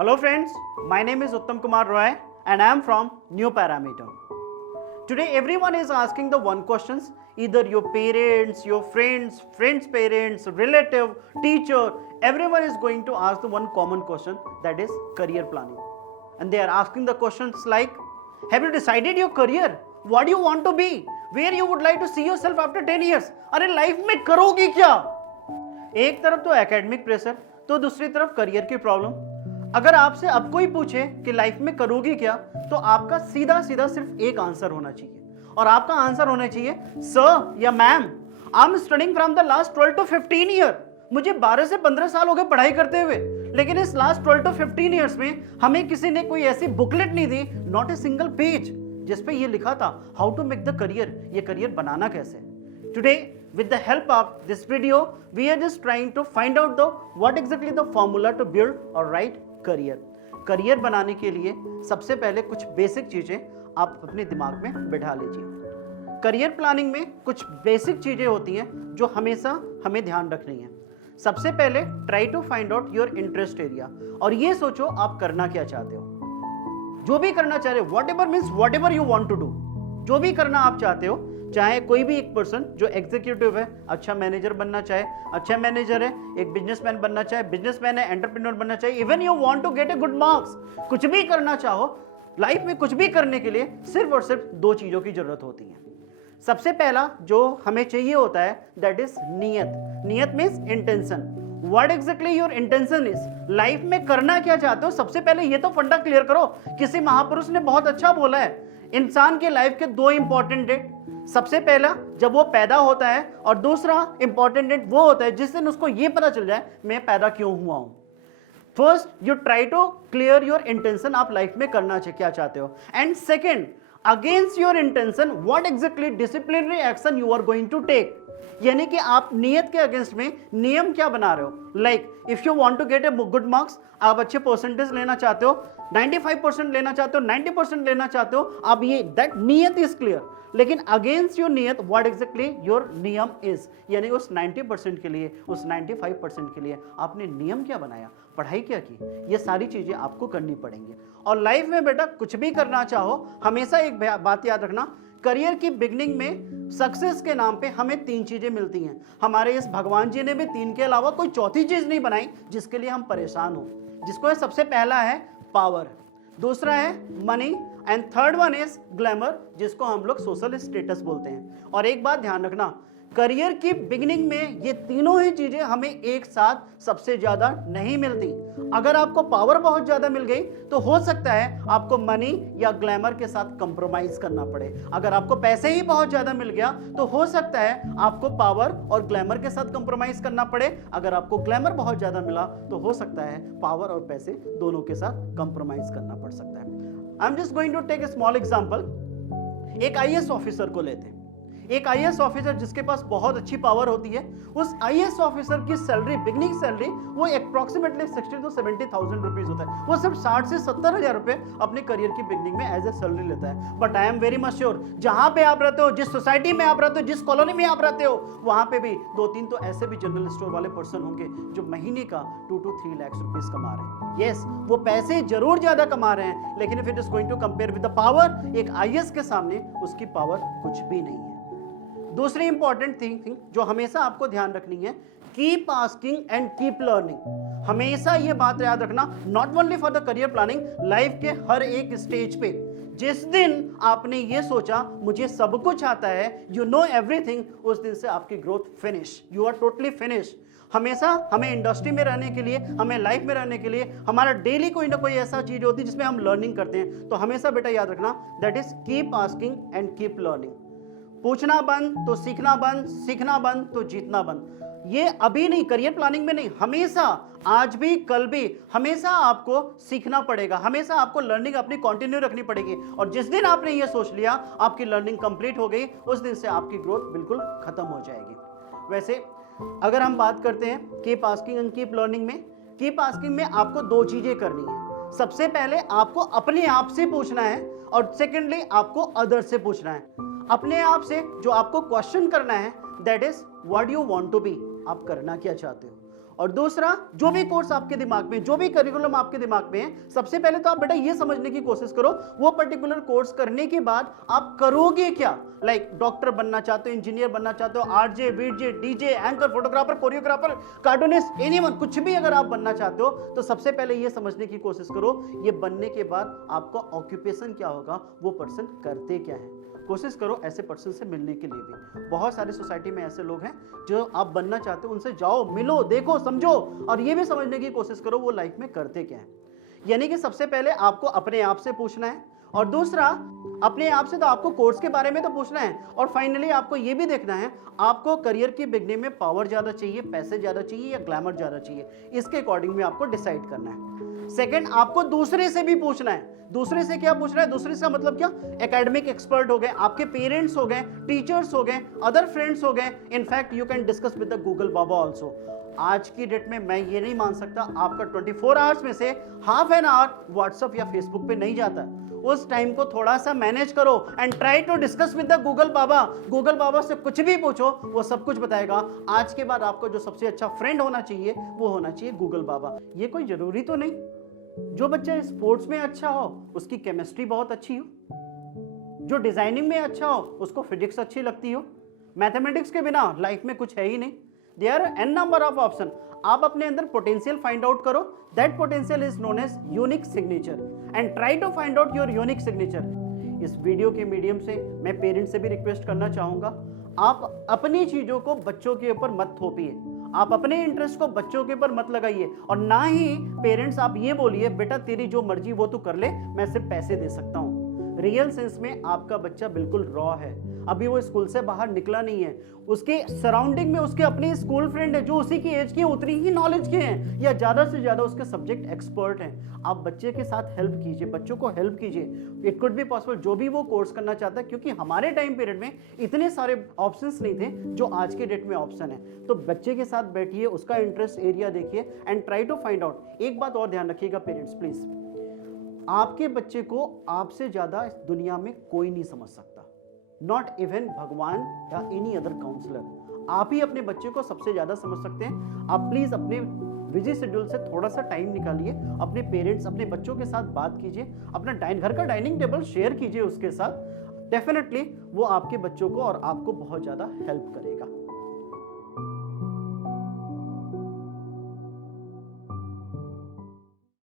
Hello friends, my name is Uttam Kumar Roy and I am from New Parameter. Today everyone is asking the one questions, either your parents, your friends, friends' parents, relative, teacher, everyone is going to ask the one common question, that is career planning. And they are asking the questions like, have you decided your career? What do you want to be? Where you would like to see yourself after 10 years? अरे life में करोगे क्या? एक तरफ तो academic pressure, तो दूसरी तरफ करियर की प्रॉब्लम। अगर आपसे अब कोई पूछे कि लाइफ में करोगे क्या, तो आपका सीधा सीधा सिर्फ एक आंसर होना चाहिए, और आपका आंसर होना चाहिए सर या ma'am, I am studying from the last 12 to 15 year. मुझे 12 से 15 साल हो गए पढ़ाई करते हुए, लेकिन इस लास्ट 12 to 15 ईयर्स में हमें किसी ने कोई ऐसी बुकलेट नहीं दी, नॉट ए सिंगल पेज, जिसपे ये लिखा था how to make the career, ये करियर बनाना कैसे। Today with the help of this video we are just trying to find out the what exactly the formula to build a right career। Career बनाने के लिए सबसे पहले कुछ basic चीजें आप अपने दिमाग में बिठा लीजिए। करियर प्लानिंग में कुछ बेसिक चीजें होती हैं जो हमेशा हमें ध्यान रखनी है। सबसे पहले try to find out your interest area, और ये सोचो आप करना क्या चाहते हो। जो भी करना चाह रहे हो, whatever means whatever you want to do, जो भी करना आप चाहते हो, चाहे कोई भी एक पर्सन जो एग्जीक्यूटिव है, अच्छा मैनेजर बनना चाहे, अच्छा मैनेजर है, एक बिजनेसमैन बनना चाहे, बिजनेसमैन है, एंटरप्रेन्योर बनना चाहे, even you want to get a good marks, कुछ भी करना चाहो लाइफ में, कुछ भी करने के लिए सिर्फ और सिर्फ दो चीजों की जरूरत होती है। सबसे पहला जो हमें चाहिए होता है दैट इज नियत। नियत means intention, what exactly your intention is, life में करना क्या चाहते हो। सबसे पहले ये तो फंडा क्लियर करो। किसी महापुरुष ने बहुत अच्छा बोला है, इंसान के लाइफ के दो इंपॉर्टेंट डेट, सबसे पहला जब वो पैदा होता है, और दूसरा इंपॉर्टेंट डेट वो होता है जिस दिन उसको ये पता चल जाए मैं पैदा क्यों हुआ हूं। First you try to clear your intention, आप लाइफ में करना क्या चाहते हो, and second against your intention what exactly disciplinary action you are going to take, यानी कि आप नियत के अगेंस्ट में नियम क्या बना रहे हो। Like if you want to get a good marks, आप अच्छे परसेंटेज लेना चाहते हो, 95% लेना चाहते हो, 90% लेना चाहते हो, आप ये दैट नियत इज क्लियर। लेकिन अगेंस्ट योर नियत व्हाट एग्जैक्टली योर नियम इज, यानी उस 90% के लिए, उस 95% के लिए आपने नियम क्या बनाया, पढ़ाई क्या की, ये सारी चीजें आपको करनी पड़ेंगी। और लाइफ में बेटा कुछ भी करना चाहो, हमेशा एक बात याद रखना, करियर की बिगनिंग में सक्सेस के नाम पे हमें तीन चीजें मिलती हैं। हमारे इस भगवान जी ने भी तीन के अलावा कोई चौथी चीज नहीं बनाई जिसके लिए हम परेशान हो, जिसको सबसे पहला है पावर, दूसरा है money, and third one is glamour, जिसको हम लोग सोशल स्टेटस बोलते हैं। और एक बात ध्यान रखना, करियर की बिगिनिंग में ये तीनों ही चीजें हमें एक साथ सबसे ज्यादा नहीं मिलती। अगर आपको पावर बहुत ज्यादा मिल गई तो हो सकता है आपको मनी या ग्लैमर के साथ कंप्रोमाइज करना पड़े। अगर आपको पैसे ही बहुत ज्यादा मिल गया तो हो सकता है आपको पावर और ग्लैमर के साथ कंप्रोमाइज करना पड़े। अगर आपको ग्लैमर बहुत ज्यादा मिला तो हो सकता है पावर और पैसे दोनों के साथ कंप्रोमाइज करना पड़ सकता है। I am just going to take a small example. एक आईएएस ऑफिसर को लेते हैं। एक आईएएस ऑफिसर जिसके पास बहुत अच्छी पावर होती है, उस आईएएस ऑफिसर की सैलरी, बिगनिंग सैलरी वो अप्रॉक्सीमेटली 60,000 to 70,000 रुपीज होता है। वो सिर्फ 60 से 70,000 रुपए अपने करियर की बिगनिंग में एज ए सैलरी लेता है। But I am very much sure, जहां पे आप रहते हो, जिस सोसाइटी में आप रहते हो, जिस कॉलोनी में आप रहते हो, वहां पे भी 2-3 तो ऐसे भी जनरल स्टोर वाले पर्सन होंगे जो महीने का 2 to 3 लाख रुपीज कमा रहे हैं। यस, वो पैसे जरूर ज्यादा कमा रहे हैं, लेकिन if it is going to compare with the power, एक आईएएस के सामने उसकी पावर कुछ भी नहीं है। दूसरी इंपॉर्टेंट थिंग जो हमेशा आपको ध्यान रखनी है, keep asking and keep learning. हमेशा ये बात याद रखना, not only for the career planning, life के हर एक स्टेज पे जिस दिन आपने ये सोचा मुझे सब कुछ आता है, यू नो एवरीथिंग, उस दिन से आपकी growth finish, you are totally finish. हमेशा हमें इंडस्ट्री में रहने के लिए, हमें लाइफ में रहने के लिए, हमारा डेली कोई ना कोई ऐसा चीज होती है जिसमें हम लर्निंग करते हैं। तो हमेशा बेटा याद रखना, that is keep asking and keep learning. पूछना बंद तो सीखना बंद, सीखना बंद तो जीतना बंद। ये अभी नहीं, करियर प्लानिंग में नहीं, हमेशा, आज भी कल भी, हमेशा आपको सीखना पड़ेगा, हमेशा आपको लर्निंग अपनी कंटिन्यू रखनी पड़ेगी। और जिस दिन आपने ये सोच लिया आपकी लर्निंग कंप्लीट हो गई, उस दिन से आपकी ग्रोथ बिल्कुल खत्म हो जाएगी। वैसे अगर हम बात करते हैं keep asking and keep learning में, कीप आस्किंग में आपको दो चीजें करनी है। सबसे पहले आपको अपने आप से पूछना है, और सेकेंडली आपको अदर से पूछना है। अपने आप से जो आपको क्वेश्चन करना है that is what you want to be, आप करना क्या चाहते हो। और दूसरा, जो भी कोर्स आपके दिमाग में, जो भी करिकुलम आपके दिमाग में है, सबसे पहले तो आप बेटा ये समझने की कोशिश करो वो पर्टिकुलर कोर्स करने के बाद आप करोगे क्या। लाइक डॉक्टर बनना चाहते हो, इंजीनियर बनना चाहते हो, RJ, VJ, DJ, anchor, photographer, choreographer, cartoonist, anyone, कुछ भी अगर आप बनना चाहते हो तो सबसे पहले ये समझने की कोशिश करो ये बनने के बाद आपका ऑक्यूपेशन क्या होगा, वो पर्सन करते क्या है। कोशिश करो ऐसे पर्सन से मिलने के लिए भी। बहुत सारी सोसाइटी में ऐसे लोग हैं जो आप बनना चाहते हो, उनसे जाओ, मिलो, देखो, समझो, और ये भी समझने की कोशिश करो वो लाइफ में करते क्या है। यानी कि सबसे पहले आपको अपने आप से पूछना है, और दूसरा अपने आप से तो आपको कोर्स के बारे में तो पूछना है, और फाइनली आपको ये भी देखना है आपको करियर की बिगनिंग में पावर ज़्यादा चाहिए, पैसे ज़्यादा चाहिए या ग्लैमर ज़्यादा चाहिए, इसके अकॉर्डिंग में आपको डिसाइड करना है। सेकंड, आपको दूसरे से भी पूछना है। दूसरे से क्या पूछना है? दूसरे से मतलब क्या? एकेडमिक एक्सपर्ट हो गए, आपके पेरेंट्स हो गए, टीचर्स हो गए, अदर फ्रेंड्स हो गए। In fact you can discuss with the Google Baba also. आज की डेट में मैं ये नहीं मान सकता आपका 24 आवर्स में से हाफ एन आवर व्हाट्सएप या फेसबुक पे नहीं जाता। उस टाइम को थोड़ा सा मैनेज करो and try to discuss with the Google baba. Google बाबा से कुछ भी पूछो, वो सब कुछ बताएगा। आज के बाद आपको जो सबसे अच्छा फ्रेंड होना चाहिए वो होना चाहिए गूगल बाबा। ये कोई जरूरी तो नहीं जो बच्चा स्पोर्ट्स में अच्छा हो उसकी केमिस्ट्री बहुत अच्छी हो, जो डिजाइनिंग में अच्छा हो उसको फिजिक्स अच्छी लगती हो। मैथमेटिक्स के बिना लाइफ में कुछ है ही नहीं। There are an number of option. आप अपने अंदर पोटेंशियल फाइंड आउट करो। That potential is known as unique signature and try to find out your unique signature. इस वीडियो के मीडियम से मैं पेरेंट्स से भी रिक्वेस्ट करना चाहूंगा, आप अपनी चीजों को बच्चों के ऊपर मत थोपिए, आप अपने इंटरेस्ट को बच्चों के ऊपर मत लगाइए, और ना ही पेरेंट्स आप ये बोलिए बेटा तेरी जो मर्जी वो तू कर ले, मैं सिर्फ पैसे दे सकता हूँ। रियल सेंस में आपका बच्चा बिल्कुल रॉ है, अभी वो स्कूल से बाहर निकला नहीं है, उसके सराउंडिंग में उसके अपने स्कूल फ्रेंड है जो उसी की एज के, उतनी ही नॉलेज के हैं या ज्यादा से ज्यादा उसके सब्जेक्ट एक्सपर्ट हैं। आप बच्चे के साथ हेल्प कीजिए, बच्चों को हेल्प कीजिए। इट कुड बी पॉसिबल जो भी वो कोर्स करना चाहता है, क्योंकि हमारे टाइम पीरियड में इतने सारे ऑप्शंस नहीं थे जो आज के डेट में ऑप्शन है। तो बच्चे के साथ बैठिए, उसका इंटरेस्ट एरिया देखिए and try to find out. एक बात और ध्यान रखिएगा पेरेंट्स प्लीज, आपके बच्चे को आपसे ज्यादा इस दुनिया में कोई नहीं समझ सकता, नॉट इवन भगवान या एनी अदर काउंसलर। आप ही अपने बच्चे को सबसे ज्यादा समझ सकते हैं। आप प्लीज अपने बिजी शेड्यूल से थोड़ा सा टाइम निकालिए, अपने पेरेंट्स, अपने बच्चों के साथ बात कीजिए, अपना घर का डाइनिंग टेबल शेयर कीजिए उसके साथ। डेफिनेटली वो आपके बच्चों को और आपको बहुत ज्यादा हेल्प करेगा।